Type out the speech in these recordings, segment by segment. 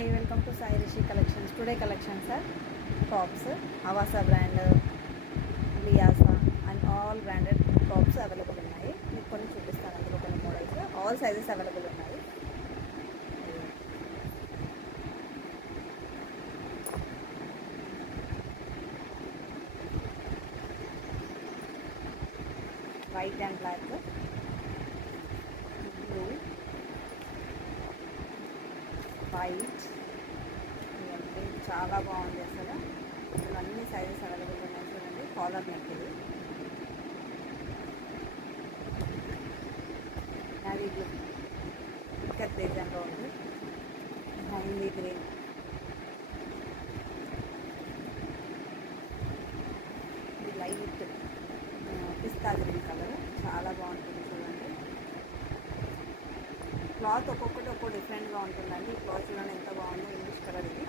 అండి, welcome to Sai Rishi collections. Today collections are tops, Avaasa brand, లియాసా and all branded tops available ఉన్నాయి. మీకు కొన్ని చూపిస్తాను. అందులో కొన్ని మోడల్స్, ఆల్ సైజెస్ అవైలబుల్ ఉన్నాయి. White and black, blue, white, ఇవన్నీ చాలా బాగుంది అసలు. ఇందులో అన్ని సైజెస్ అవైలబుల్ ఉన్నాయి. చూడండి, కాలర్ నెక్ ఇది, నాది బ్లూ, ఇక్కత్ డిజైన్లో ఉంది. హైందీ గ్రీన్, ఇది లైట్ పిస్తా గ్రీన్ కలర్, చాలా బాగుంటుంది. చూడండి, క్లాత్ ఒక్కొక్కటి ఒక్కో డిఫరెంట్గా ఉంటుందండి. ఈ క్లాత్ చూడండి ఎంత బాగుందో. ఇంగ్లీష్ కలర్ ఇది,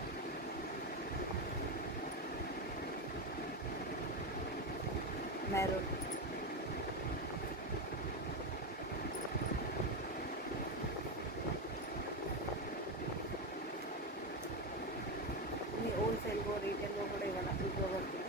మెరూన్, ఇది హోల్సేల్గా రీటైల్గా కూడా ఇవ్వగలుగుతుంది.